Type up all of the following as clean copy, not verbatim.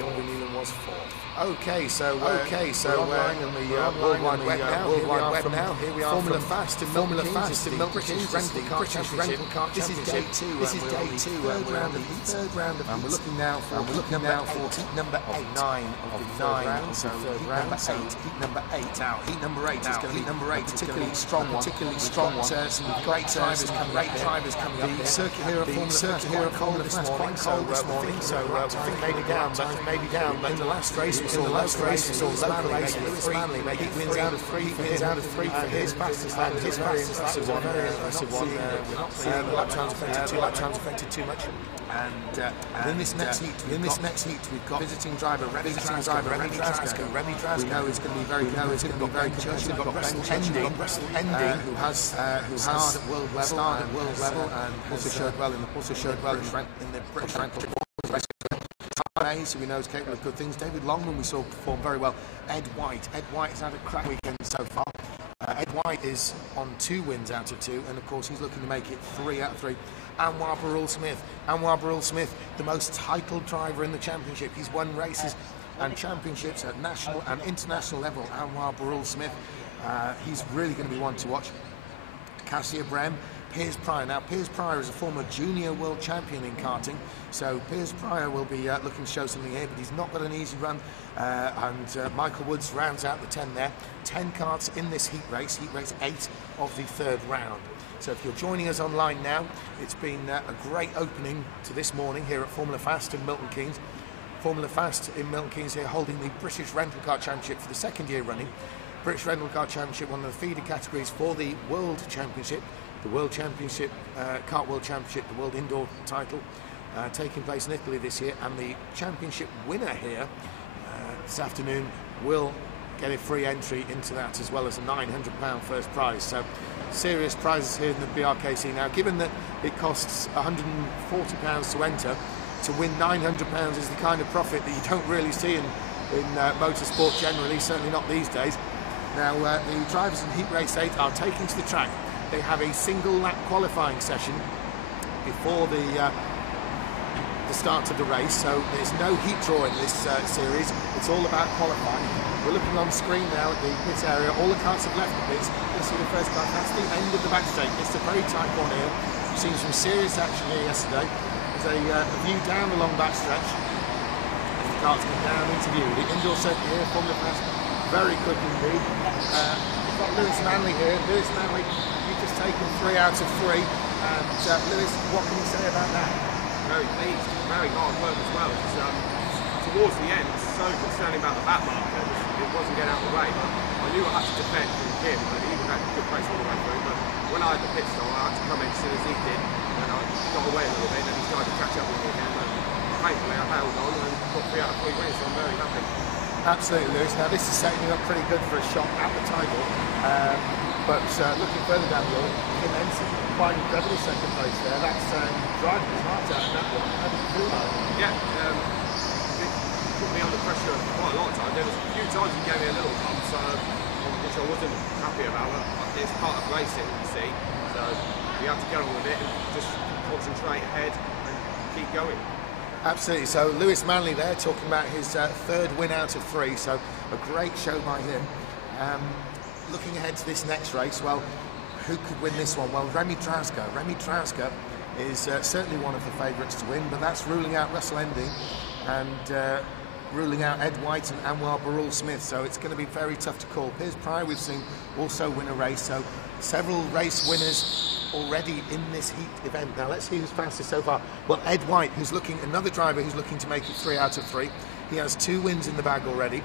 Gilby Nealon was fourth. Okay, so we're online on the World Wide Web now. Here we are Formula Fast in Milton British Rental Car Championship. This is day two. Third round of heat. And we're looking now for heat number 8 of the third round. So heat number 8. Now heat number 8 is going to be particularly strong one. Some great drivers coming up. The circuit here at Formula Fast quite cold this morning. So I think maybe down. But in the last race, we saw Lewis Manley making wins out of 3 for his fastest lap. His fastest one, very impressive one. The lap times affected too much. And in this next heat, we've got visiting driver Remy Drasco. We know is going to be very good. We've got Russell Ending, who has starred at world level and also showed well in the British rental. So we know is capable of good things. David Longman we saw perform very well. Ed White has had a crack weekend so far. Ed White is on 2 wins out of 2, and of course he's looking to make it 3 out of 3. Anwar Barul Smith, the most titled driver in the championship. He's won races and championships at national and international level. Anwar Barul Smith, he's really going to be one to watch. Cassia Brem, Piers Pryor. Now, Piers Pryor is a former junior world champion in karting, so Piers Pryor will be looking to show something here, but he's not got an easy run. And Michael Woods rounds out the 10 there. 10 karts in this heat race 8 of the third round. So if you're joining us online now, it's been a great opening to this morning here at Formula Fast in Milton Keynes. Formula Fast in Milton Keynes here holding the British Rental Car Championship for the 2nd year running. British Rental Car Championship, one of the feeder categories for the World Championship. The World Championship, Kart World Championship, the World Indoor title, taking place in Italy this year, and the championship winner here this afternoon will get a free entry into that, as well as a £900 first prize. So serious prizes here in the BRKC. Now, given that it costs £140 to enter, to win £900 is the kind of profit that you don't really see in motorsport generally, certainly not these days. Now, the drivers in Heat Race 8 are taking to the track. They have a single lap qualifying session before the start of the race, so there's no heat draw in this series. It's all about qualifying. We're looking on screen now at the pit area. All the cars have left the pits. This is the first car. That's the end of the back straight. It's a very tight one here. We've seen some serious action here yesterday. There's a view down the long back stretch as the cars come down into view. The indoor circuit here, Formula Fast, very quick indeed. We've got Lewis Manley here. Lewis Manley, you've just taken 3 out of 3. And Lewis, what can you say about that? Very pleased, very hard work as well. Towards the end, so concerning about the back marker, it wasn't getting out of the way. But I knew I had to defend from him, but he even had a good place all the way through. But when I had the pit stop, I had to come in as soon as he did, and I got away a little bit, and he tried to catch up with me again. But thankfully, I held on and got 3 out of 3 wins, so I'm very happy. Absolutely, Lewis. Now, this is setting you up pretty good for a shot at the title. But looking further down the road, Kim Ensign, quite incredible second place there. That's driving his heart out in that one. How did you do that? Yeah, it put me under pressure quite a lot of times. There was a few times he gave me a little bump, which I wasn't happy about. It's part of racing, you see. So we have to get on with it and just concentrate ahead and keep going. Absolutely. So Lewis Manley there talking about his 3rd win out of 3. So a great show by him. Looking ahead to this next race, well, who could win this one? Well, Remy Drasco. Remy Drasco is certainly one of the favourites to win, but that's ruling out Russell Ending and ruling out Ed White and Anwar Barul Smith. So it's going to be very tough to call. Piers Pryor we've seen also win a race, so several race winners already in this heat event. Now let's see who's fastest so far. Well, Ed White, another driver who's looking to make it 3 out of 3. He has 2 wins in the bag already.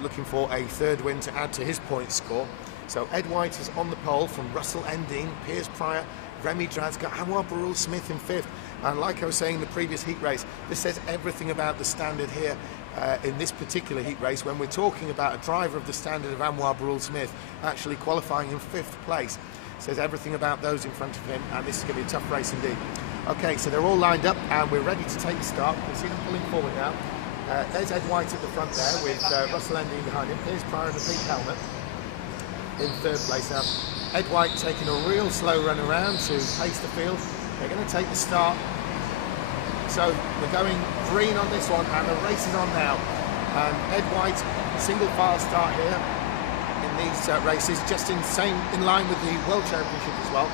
Looking for a 3rd win to add to his point score. So Ed White is on the pole from Russell Ending, Piers Pryor, Remy Drasco, Anwar Barul Smith in 5th. And like I was saying in the previous heat race, this says everything about the standard here in this particular heat race when we're talking about a driver of the standard of Anwar Barul Smith actually qualifying in 5th place. It says everything about those in front of him, and this is going to be a tough race indeed. Okay, so they're all lined up and we're ready to take the start. You can see them pulling forward now. There's Ed White at the front there with Russell Ending behind him. Here's Pryor in the pink helmet in 3rd place. Now, Ed White taking a real slow run around to pace the field. They're going to take the start So we're going green on this one, and the race is on now. Ed White, single file start here in these races, just in line with the World Championship as well.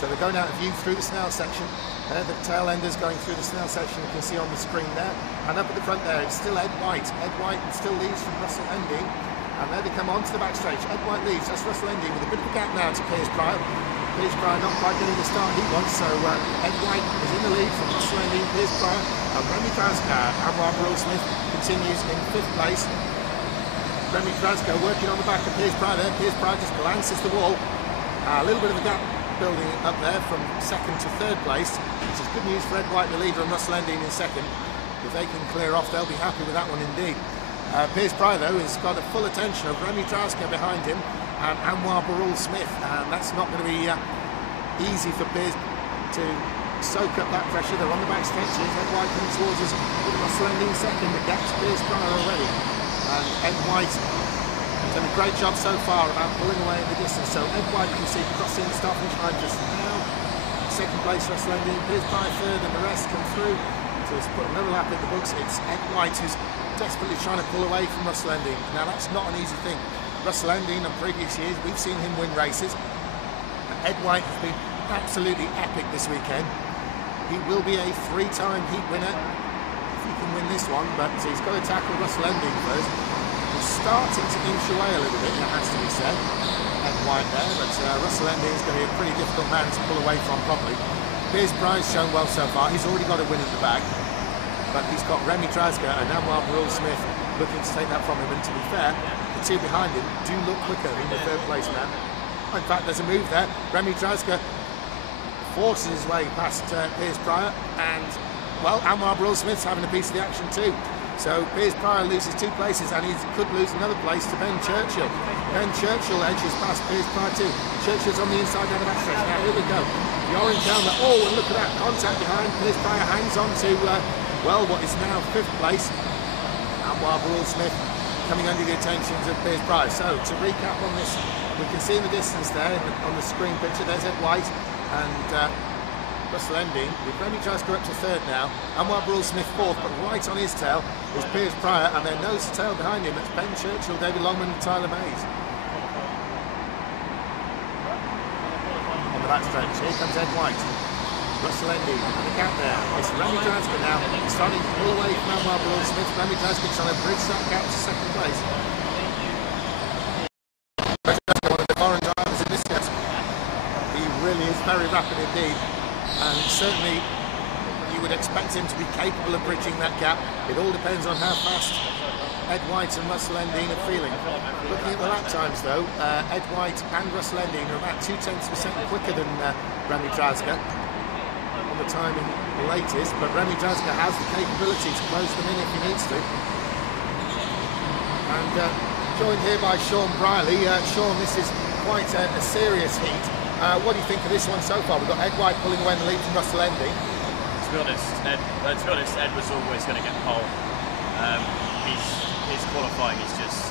So they're going out of view through the Snell section. The tail enders going through the Snell section, you can see on the screen there. And up at the front there, it's still Ed White. Ed White still leads from Russell Ending. And there they come onto the backstretch. Ed White leads, that's Russell Ending with a bit of a gap now to Piers Pryor. Piers Pryor not quite getting the start he wants, so Ed White is in the lead from Russell Ending, Piers Pryor, and Remy Trasker. Anwar Burrell-Smith continues in 5th place. Remy Trasker working on the back of Piers Pryor there. Piers Pryor just glances the wall. A little bit of a gap building up there from 2nd to 3rd place, which is good news for Ed White, the leader, and Russell Ending in 2nd. If they can clear off, they'll be happy with that one indeed. Piers Pryor, though, has got the full attention of Remy Trasker behind him and Anwar Burrell-Smith, and that's not going to be easy for Piers to soak up that pressure. They're on the back stretches. Ed White coming towards us with Russell Ending 2nd. The gap's Piers Pryor already, and Ed White has done a great job so far about pulling away in the distance. So Ed White, you can see, crossing the starting line just now. 2nd place Russell Ending, Piers Pryor 3rd, and the rest come through. So let's put another lap in the books. It's Ed White who's desperately trying to pull away from Russell Ending. Now that's not an easy thing. Russell Ending in previous years, we've seen him win races. Ed White has been absolutely epic this weekend. He will be a 3-time heat winner if he can win this one, but he's got to tackle Russell Ending first. He's starting to inch away a little bit, that has to be said. Ed White there, but Russell Ending is going to be a pretty difficult man to pull away from properly. Piers Pryor's shown well so far. He's already got a win in the bag, but he's got Remy Trasker and Anwar Burrell-Smith looking to take that from him, and to be fair, the two behind him do look quicker in the 3rd place man. In fact, there's a move there. Remy Trasker forces his way past Piers Pryor, and, well, Anwar Burrell-Smith's having a piece of the action too. So Piers Pryor loses 2 places, and he could lose another place to Ben Churchill. Ben Churchill edges past Piers Pryor too. Churchill's on the inside down the backstretch. Now, here we go. The orange helmet. Oh, and look at that. Contact behind. Piers Pryor hangs on to, well, what is now 5th place. Anwar Burrell-Smith coming under the attentions of Piers Pryor. So, to recap on this, we can see in the distance there, on the screen picture, there's Ed White and Russell Ending, with Remy Trasker up to 3rd now. Anwar Burrell-Smith 4th, but right on his tail is Piers Pryor, and their nose to tail behind him, it's Ben Churchill, David Longman and Tyler Mays. On the backstretch, here comes Ed White. Russell Ending, and the gap there. It's Remy Trasker now, starting to pull away from Anwar Burrell-Smith. Remy Trasker trying to bridge that gap to 2nd place. One of the foreign drivers in this test. He really is very rapid indeed, and certainly you would expect him to be capable of bridging that gap. It all depends on how fast Ed White and Russell Ending are feeling. Looking at the lap times though, Ed White and Russell Ending are about 0.2% quicker than Remy Trasker on the timing latest, but Remy Trasker has the capability to close them in if he needs to. And joined here by Sean Briley. Sean, this is quite a serious heat. What do you think of this one so far? We've got Ed White pulling away in the lead from Russell Ending. To be honest, Ed was always going to get pole. His qualifying is just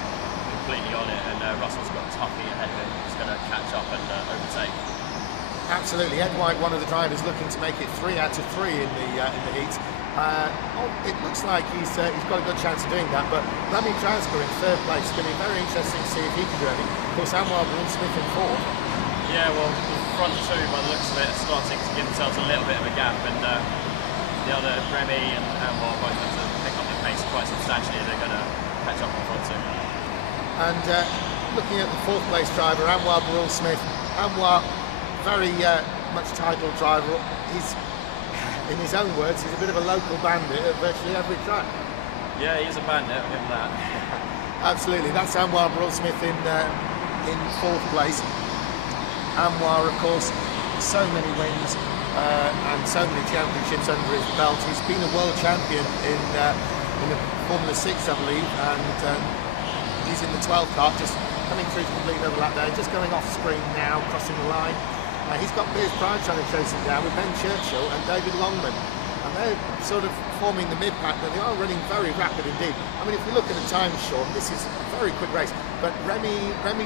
completely on it, and Russell's got a tough heat ahead of him. He's going to catch up and overtake. Absolutely, Ed White, one of the drivers looking to make it 3 out of 3 in the heat. It looks like he's got a good chance of doing that, but Remy Trasker in 3rd place. It's going to be very interesting to see if he can do anything. Of course, Anwar Burrell-Smith in 4th. Yeah, well, the front 2, by the looks of it, are starting to give themselves a little bit of a gap, and the other Remy and Anwar both have to pick up their pace quite substantially. They're going to catch up on front 2. And looking at the 4th place driver, Anwar Burrell-Smith. Anwar, very much titled driver. He's, in his own words, he's a bit of a local bandit at virtually every track. Yeah, he's a bandit, I'll give him that. Absolutely, that's Anwar Burrell-Smith in 4th place. Anwar, of course, so many wins and so many championships under his belt. He's been a world champion in the Formula 6, I believe, and he's in the 12 car, just coming through to complete another lap there, just going off screen now, crossing the line. He's got Piers Pryor trying to chase him down with Ben Churchill and David Longman, and they're sort of forming the mid-pack, but they are running very rapid indeed. I mean, if you look at the time, Sean, this is a very quick race, but Remy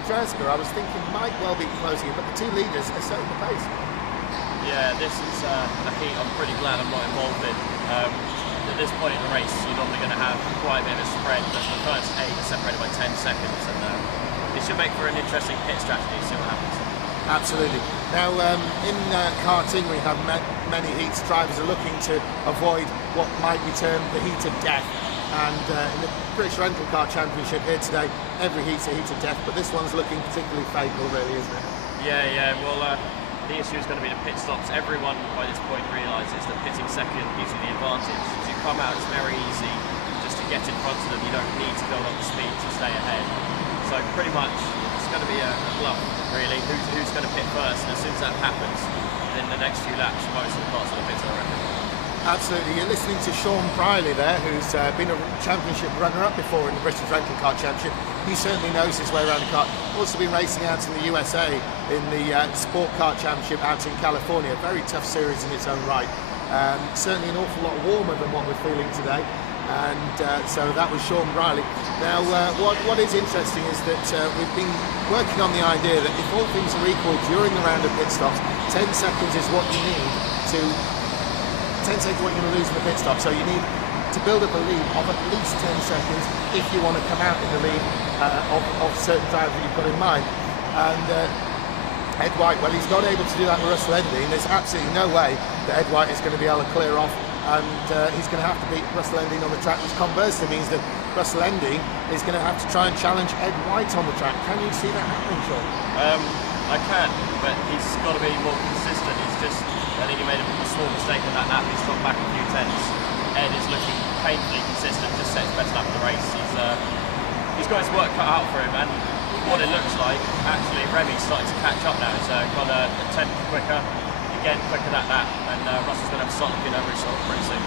Trasker, I was thinking, might well be closing it, but the 2 leaders are setting the pace. Yeah, this is a heat I'm pretty glad I'm not involved in. At this point in the race, you're normally going to have quite a bit of a spread. The first 8 are separated by 10 seconds, and it should make for an interesting pit strategy. See what happens. Absolutely. Now, in karting, we have many heats. Drivers are looking to avoid what might be termed the heat of death. And in the British Rental Car Championship here today, every heat's a heat of death, but this one's looking particularly fatal, really, isn't it? Yeah. Well, the issue is going to be the pit stops. Everyone by this point realises that pitting second gives you the advantage. As you come out, it's very easy just to get in front of them. You don't need to build up the speed to stay ahead. So pretty much it's going to be a bluff, really. Who's going to pit first? And as soon as that happens, in the next few laps, most of the cars will pit, I reckon. Absolutely. You're listening to Sean Briley there, who's been a championship runner-up before in the British Rental Car Championship. He certainly knows his way around the car. Also been racing out in the USA in the Sport Car Championship out in California. Very tough series in its own right. Certainly an awful lot warmer than what we're feeling today. And so that was Sean Briley. Now, what is interesting is that we've been working on the idea that if all things are equal during the round of pit stops, 10 seconds is what you need to 10 seconds what you're going to lose in the pit stop, so you need to build up a lead of at least 10 seconds if you want to come out in the lead of certain drivers that you've got in mind. And Ed White, well, he's not able to do that with Russell Ending. There's absolutely no way that Ed White is going to be able to clear off, and he's going to have to beat Russell Ending on the track, which conversely means that Russell Ending is going to have to try and challenge Ed White on the track. Can you see that happening, Sean? I can, but he's got to be more consistent. I think he made a small mistake in that lap. He's dropped back a few tenths. Ed is looking painfully consistent, just set his best lap of the race. He's got his work cut out for him, and what it looks like, actually Remy's starting to catch up now. He's got a tenth quicker, again quicker that lap, and Russell's going to have a slightly good over his shoulder pretty soon.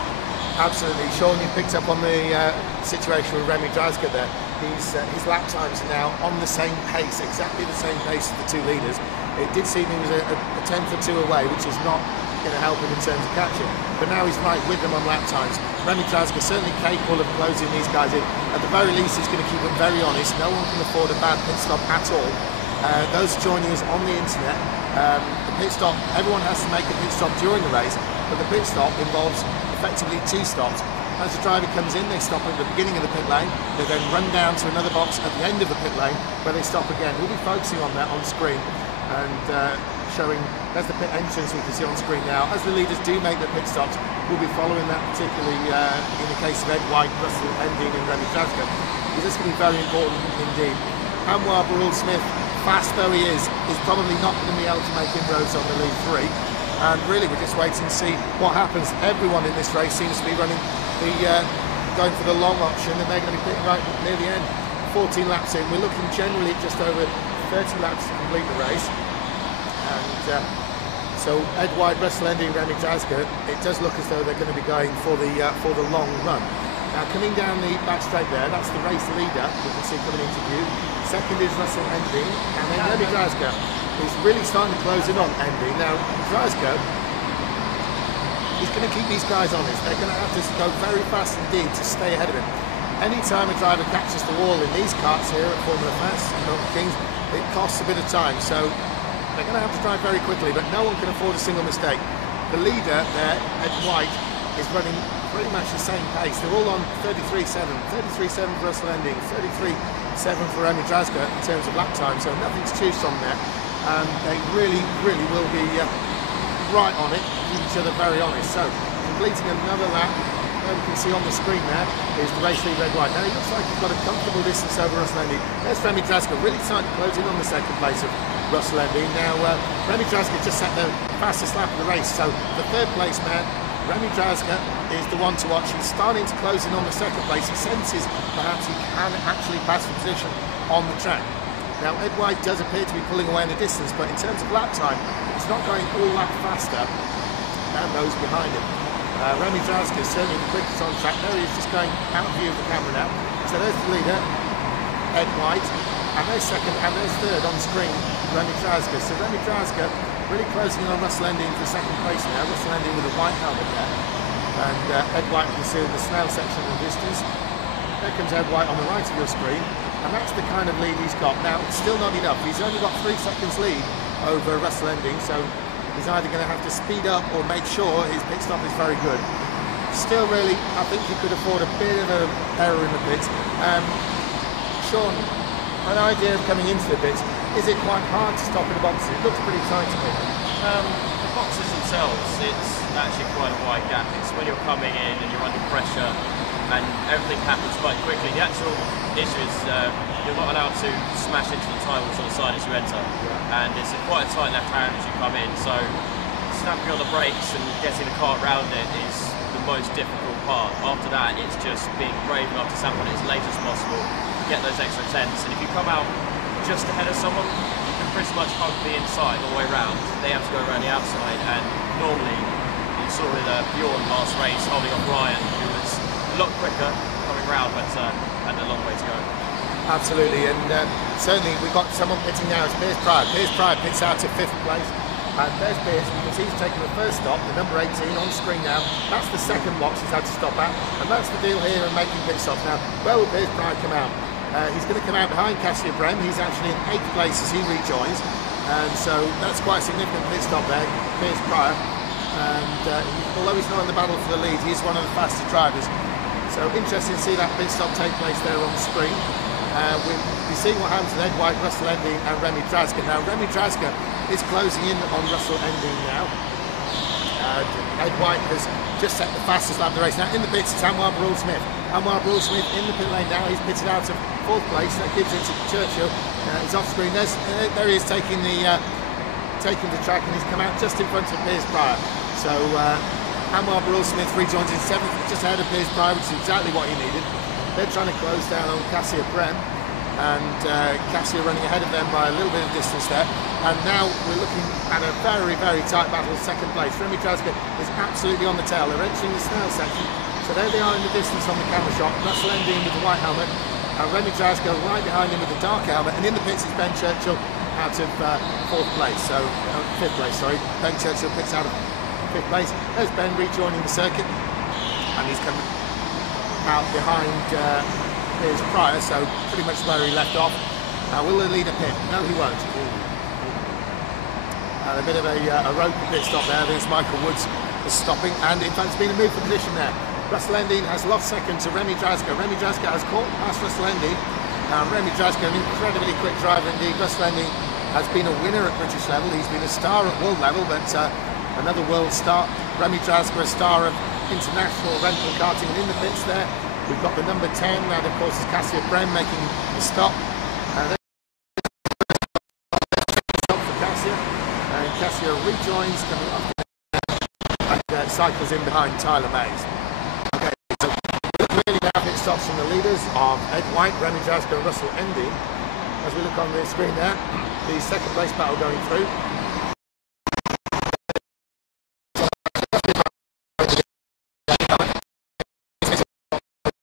Absolutely. Sean, you picked up on the situation with Remy Drasga there. His lap times are now on the same pace, exactly the same pace as the two leaders. It did seem he was a tenth or two away, which is not going to help him in terms of catching. But now he's right with them on lap times. Remy Drasga certainly capable of closing these guys in. At the very least, he's going to keep them very honest. No one can afford a bad pit stop at all. Those joining us on the internet, the pit stop, everyone has to make a pit stop during the race, but the pit stop involves effectively 2 stops. As the driver comes in, they stop at the beginning of the pit lane, they then run down to another box at the end of the pit lane where they stop again. We'll be focusing on that on screen and showing, there's the pit entrance we can see on screen now. As the leaders do make the pit stops, we'll be following that, particularly in the case of Ed White, Russell Ending and Remy Drasga, because this can be very important indeed. Anwar Barul-Smith, fast though he is probably not going to be able to make inroads on the lead 3. And really, we're just waiting to see what happens. Everyone in this race seems to be running going for the long option, and they're going to be pitting right near the end. 14 laps in, we're looking generally at just over 30 laps to complete the race. And so Ed White, Russell Ending, Remy Drasga, it does look as though they're going to be going for the long run. Now, coming down the back straight there, that's the race leader you can see coming into view. Second is Russell Ending, and then Remy Drasga is really starting to close in on Ending. Now, Drasga, he's going to keep these guys honest. They're going to have to go very fast indeed to stay ahead of him. Anytime a driver catches the wall in these karts here at Formula Fast, Milton Keynes, it costs a bit of time. So they're going to have to drive very quickly, but no one can afford a single mistake. The leader there, Ed White, is running pretty much the same pace. They're all on 33.7. 33.7 for Russell Ending, 33.7 for Remy Drasga in terms of lap time, so nothing to choose from there. And they really, really will be right on it, keep each other very honest. So, completing another lap, we can see on the screen there is the race leader Ed White. Now, he looks like he's got a comfortable distance over Russell Ending. There's Remy Drasga really starting to close in on the second place of Russell Ending. Now, Remy Drasga just set the fastest lap of the race, so the third place man, Remy Drasga, is the one to watch. He's starting to close in on the second place. He senses perhaps he can actually pass the position on the track. Now, Ed White does appear to be pulling away in the distance, but in terms of lap time, it's not going all that faster than those behind him. Remy Drasga is certainly the quickest on track. There he is, just going out of view of the camera now. So there's the leader, Ed White, and there's second and there's third on screen, Remy Drasga. So Remy Drasga really closing in on Russell Ending for second place now. Russell Ending with a white helmet there. And Ed White, you can see in the snail section in the distance. There comes Ed White on the right of your screen. And that's the kind of lead he's got. Now, it's still not enough. He's only got 3 seconds lead over Russell Ending, so he's either going to have to speed up or make sure his pit stop is very good. still really, I think he could afford a bit of an error in the pits. Sean, an idea of coming into the pits, is it quite hard to stop in the boxes? It looks pretty tight to me. The boxes themselves, it's actually quite a wide gap. It's when you're coming in and you're under pressure and everything happens quite quickly. The actual issue is you're not allowed to smash into the tyre walls on the side as you enter, and it's quite a tight left hand as you come in, so snapping on the brakes and getting the car around it is the most difficult part. After that, it's just being brave enough to snap on it as late as possible, get those extra tenths, and if you come out just ahead of someone, you can pretty much hug the inside all the way around. They have to go around the outside, and normally you saw with Bjorn last race holding off Ryan, who was a lot quicker coming round, but had a long way to go. Absolutely, and certainly we've got someone pitting now. It's Piers Pryor. Piers Pryor pits out to 5th place, and there's Piers because he's taken the first stop, the number 18 on screen now. That's the second box he's had to stop at, and that's the deal here in making pit stops. Now, where will Piers Pryor come out? He's going to come out behind Cassia Brem. He's actually in 8th place as he rejoins, and so that's quite a significant pit stop there, Piers Pryor. And although he's not in the battle for the lead, he's one of the fastest drivers. So interesting to see that pit stop take place there on the screen. We'll be seeing what happens with Ed White, Russell Endine and Remy Draska. Now Remy Draska is closing in on Russell Endine now. Ed White has just set the fastest lap of the race. Now in the pits it's Anwar Brule-Smith. Anwar Brule-Smith in the pit lane now. He's pitted out of 4th place. That gives it to Churchill. He's off screen. There he is taking the track, and he's come out just in front of Piers Pryor. So Anwar Brule-Smith rejoins in 7th, just ahead of Piers Pryor, which is exactly what he needed. They're trying to close down on Cassia Brem, and Cassia running ahead of them by a little bit of distance there. And now we're looking at a very, very tight battle, 2nd place. Remy Draska is absolutely on the tail. They're entering the snail section, so there they are in the distance on the camera shot. Russell Endine with the white helmet, and Remy Draska right behind him with the dark helmet. And in the pits is Ben Churchill out of 4th place, so 5th place, sorry. Ben Churchill pits out of 5th place. There's Ben rejoining the circuit, and he's coming out behind Piers Pryor, so pretty much where he left off. Will the leader pit? No, he won't. A bit of a rope pit stop there. There's Michael Woods is stopping, and in fact it's been a move for position there. Russell Endine has lost 2nd to Remy Draska. Remy Draska has caught past Russell Endine. Remy Draska, an incredibly quick driver indeed. Russell Endine has been a winner at British level. He's been a star at world level, but another world star. Remy Draska, a star of international rental karting, and in the pits there we've got the number 10, that of course is Cassia Brem making the stop. Stop for Cassia, and Cassia rejoins, coming up and cycles in behind Tyler Mays. Okay, so we look really now pit stops from the leaders of Ed White, Remy Draska and Russell Endine. As we look on the screen there, the 2nd place battle going through.